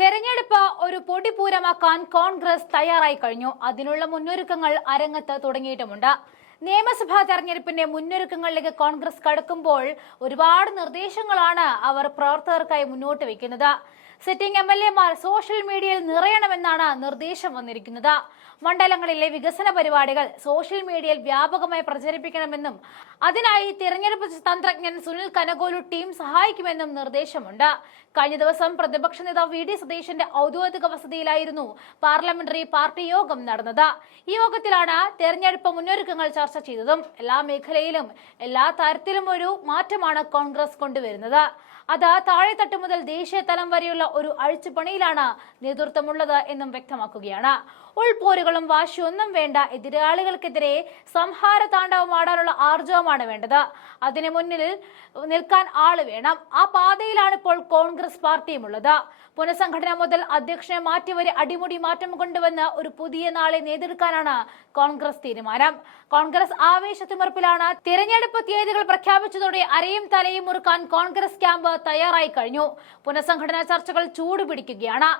തെരഞ്ഞെടുപ്പ് ഒരു പൊടിപൂരമാക്കാൻ കോൺഗ്രസ് തയ്യാറായി കഴിഞ്ഞു. അതിനുള്ള മുന്നൊരുക്കങ്ങൾ അരങ്ങത്ത് തുടങ്ങിയിട്ടുമുണ്ട്. നിയമസഭാ തെരഞ്ഞെടുപ്പിന്റെ മുന്നൊരുക്കങ്ങളിലേക്ക് കോൺഗ്രസ് കടക്കുമ്പോൾ ഒരുപാട് നിർദ്ദേശങ്ങളാണ് അവർ പ്രവർത്തകർക്കായി മുന്നോട്ട് വെക്കുന്നത്. സിറ്റിംഗ് MLA-മാർ സോഷ്യൽ മീഡിയയിൽ നിറയണമെന്നാണ് നിർദ്ദേശം വന്നിരിക്കുന്നത്. മണ്ഡലങ്ങളിലെ വികസന പരിപാടികൾ സോഷ്യൽ മീഡിയയിൽ വ്യാപകമായി പ്രചരിപ്പിക്കണമെന്നും അതിനായി തിരഞ്ഞെടുപ്പ് തന്ത്രജ്ഞൻ സുനിൽ കനകോലു ടീം സഹായിക്കുമെന്നും നിർദ്ദേശമുണ്ട്. കഴിഞ്ഞ ദിവസം പ്രതിപക്ഷ നേതാവ് VD സതീശന്റെ ഔദ്യോഗിക വസതിയിലായിരുന്നു പാർലമെന്ററി പാർട്ടി യോഗം നടന്നത്. ഈ യോഗത്തിലാണ് തെരഞ്ഞെടുപ്പ് മുന്നൊരുക്കങ്ങൾ ചർച്ച ചെയ്തതും. എല്ലാ മേഖലയിലും എല്ലാ തരത്തിലും ഒരു മാറ്റമാണ് കോൺഗ്രസ് കൊണ്ടുവരുന്നത്. അത് താഴെത്തട്ട് മുതൽ ദേശീയ തലം വരെയുള്ള ഒരു അഴിച്ചുപണിയിലാണ് നേതൃത്വമുള്ളത് എന്നും വ്യക്തമാക്കുകയാണ്. ഉൾപോരുകളും വാശിയൊന്നും വേണ്ട. എതിരാളികൾക്കെതിരെ സംഹാര താണ്ഡവമാടാനുള്ള ആർജവമാണ് വേണ്ടത്. അതിന് മുന്നിൽ നിൽക്കാൻ ആള് വേണം. ആ പാതയിലാണ് ഇപ്പോൾ കോൺഗ്രസ് പാർട്ടിയുമുള്ളത്. പുനഃസംഘടന മുതൽ അധ്യക്ഷനെ മാറ്റിവരെ അടിമുടി മാറ്റം കൊണ്ടുവന്ന് ഒരു പുതിയ നാളെ നേടിയെടുക്കാനാണ് കോൺഗ്രസ് തീരുമാനം. കോൺഗ്രസ് ആവേശത്തിമർപ്പിലാണ്. തിരഞ്ഞെടുപ്പ് തീയതികൾ പ്രഖ്യാപിച്ചതോടെ അരയും തലയും മുറുക്കാൻ കോൺഗ്രസ് ക്യാമ്പ് തയ്യാറായി കഴിഞ്ഞു. പുനഃസംഘടനാ ചർച്ചകൾ ചൂടുപിടിക്കുകയാണ്.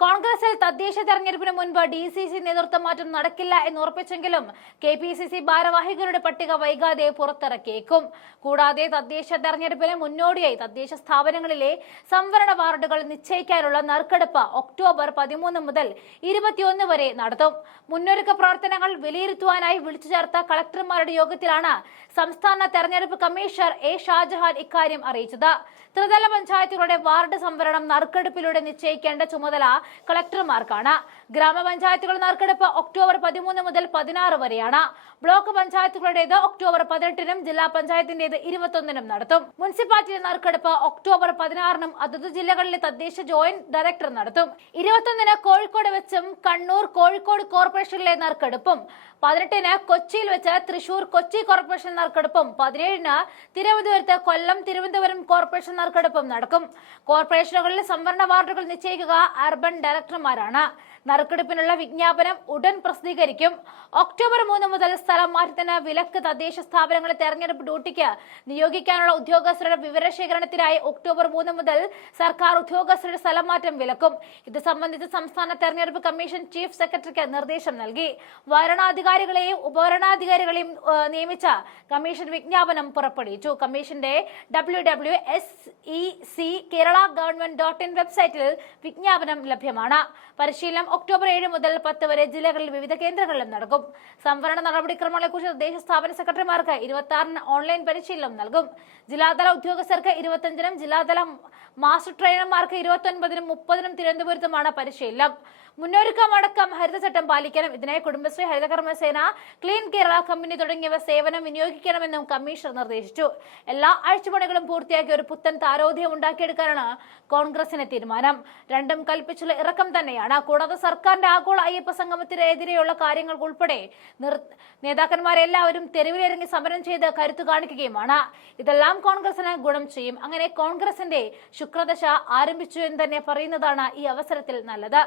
കോൺഗ്രസിൽ തദ്ദേശ തെരഞ്ഞെടുപ്പിന് മുൻപ് DCC നേതൃത്വ മാറ്റം നടക്കില്ല എന്ന് ഉറപ്പിച്ചെങ്കിലും KPCC ഭാരവാഹികളുടെ പട്ടിക വൈകാതെ പുറത്തിറക്കിയേക്കും. കൂടാതെ തദ്ദേശ തെരഞ്ഞെടുപ്പിന് മുന്നോടിയായി തദ്ദേശ സ്ഥാപനങ്ങളിലെ സംവരണ വാർഡുകൾ നിശ്ചയിക്കാനുള്ള നറുക്കെടുപ്പ് ഒക്ടോബർ 13 മുതൽ 21 വരെ നടത്തും. മുന്നൊരുക്ക പ്രവർത്തനങ്ങൾ വിലയിരുത്തുവാനായി വിളിച്ചു ചേർത്ത കളക്ടർമാരുടെ യോഗത്തിലാണ് സംസ്ഥാന തെരഞ്ഞെടുപ്പ് കമ്മീഷണർ A. ഷാജഹാൻ ഇക്കാര്യം അറിയിച്ചത്. ത്രിതല പഞ്ചായത്തുകളുടെ വാർഡ് സംവരണം നറുക്കെടുപ്പിലൂടെ നിശ്ചയിക്കേണ്ട ചുമതല കളക്ടർമാർക്കാണ്. ഗ്രാമപഞ്ചായത്തുകളുടെ നറുക്കെടുപ്പ് ഒക്ടോബർ 13 മുതൽ 16 വരെയാണ്. ബ്ലോക്ക് പഞ്ചായത്തുകളുടേത് ഒക്ടോബർ 18-നും ജില്ലാ പഞ്ചായത്തിന്റേത് 21-നും നടത്തും. മുനിസിപ്പാലിറ്റി നറുക്കെടുപ്പ് ഒക്ടോബർ 16-നും അതത് ജില്ലകളിലെ തദ്ദേശ ജോയിന്റ് ഡയറക്ടർ നടത്തും. 21-ന് കോഴിക്കോട് വെച്ചും കണ്ണൂർ കോഴിക്കോട് കോർപ്പറേഷനിലെ നറുക്കെടുപ്പും 18-ന് കൊച്ചിയിൽ വെച്ച് തൃശൂർ കൊച്ചി കോർപ്പറേഷൻ നറുക്കെടുപ്പും 17-ന് തിരുവനന്തപുരത്ത് കൊല്ലം തിരുവനന്തപുരം കോർപ്പറേഷൻ നറുക്കെടുപ്പും നടക്കും. കോർപ്പറേഷനുകളിലെ സംവരണ വാർഡുകൾ നിശ്ചയിക്കുക അർബൻ ഡയറക്ടർമാരാണ്. നറുക്കെടുപ്പിനുള്ള വിജ്ഞാപനം ഉടൻ പ്രസിദ്ധീകരിക്കും. ഒക്ടോബർ 3 മുതൽ സ്ഥലം മാറ്റത്തിന് വിലക്ക്. തദ്ദേശ സ്ഥാപനങ്ങളെ തെരഞ്ഞെടുപ്പ് ഡ്യൂട്ടിക്ക് നിയോഗിക്കാനുള്ള ഉദ്യോഗസ്ഥരുടെ വിവരശേഖരണത്തിനായി ഒക്ടോബർ 3 മുതൽ സർക്കാർ ഉദ്യോഗസ്ഥരുടെ സ്ഥലം മാറ്റം വിലക്കും. ഇത് സംബന്ധിച്ച് സംസ്ഥാന തെരഞ്ഞെടുപ്പ് കമ്മീഷൻ ചീഫ് സെക്രട്ടറിക്ക് നിർദ്ദേശം നൽകി. വരണാധികാരികളെയും ഉപവരണാധികാരികളെയും നിയമിച്ച കമ്മീഷൻ വിജ്ഞാപനം പുറപ്പെടുവിച്ചു. കമ്മീഷന്റെ www.sec.kerala.government.in വെബ്സൈറ്റിൽ വിജ്ഞാപനം ലഭ്യമാണ്. പരിശീലനം ഒക്ടോബർ 7 മുതൽ 10 വരെ ജില്ലകളിൽ വിവിധ കേന്ദ്രങ്ങളിലും നടക്കും. സംവരണ നടപടിക്രമങ്ങളെക്കുറിച്ച് തദ്ദേശ സ്ഥാപന സെക്രട്ടറിമാർക്ക് 26-ന് ഓൺലൈൻ പരിശീലനം നൽകും. ജില്ലാതല ഉദ്യോഗസ്ഥർക്ക് 25-നും ജില്ലാതല മാസ്റ്റർ ട്രെയിനർമാർക്ക് 29-നും 30-നും തിരുവനന്തപുരത്തുമാണ് പരിശീലനം. മുന്നൊരുക്കമടക്കം ഹരിതചട്ടം പാലിക്കണം. ഇതിനായി കുടുംബശ്രീ, ഹരിതകർമ്മസേന, ക്ലീൻ കേരള കമ്പനി തുടങ്ങിയവ സേവനം വിനിയോഗിക്കണമെന്നും കമ്മീഷണർ നിർദ്ദേശിച്ചു. എല്ലാ അഴിച്ചുപണികളും പൂർത്തിയാക്കി ഒരു പുത്തൻ താരോധ്യം ഉണ്ടാക്കിയെടുക്കാനാണ് കോൺഗ്രസിന്റെ തീരുമാനം. രണ്ടും കൽപ്പിച്ചുള്ള ഇറക്കം തന്നെയാണ്. കൂടാതെ സർക്കാരിന്റെ ആഗോള അയ്യപ്പ സംഗമത്തിനെതിരെയുള്ള കാര്യങ്ങൾക്ക് ഉൾപ്പെടെ നേതാക്കന്മാരെല്ലാവരും തെരുവിലിറങ്ങി സമരം ചെയ്ത് കരുത്തു കാണിക്കുകയുമാണ്. ഇതെല്ലാം കോൺഗ്രസിന് ഗുണം ചെയ്യും. അങ്ങനെ കോൺഗ്രസിന്റെ ശുക്രദശ ആരംഭിച്ചു എന്ന് തന്നെ പറയുന്നതാണ് ഈ അവസരത്തിൽ നല്ലത്.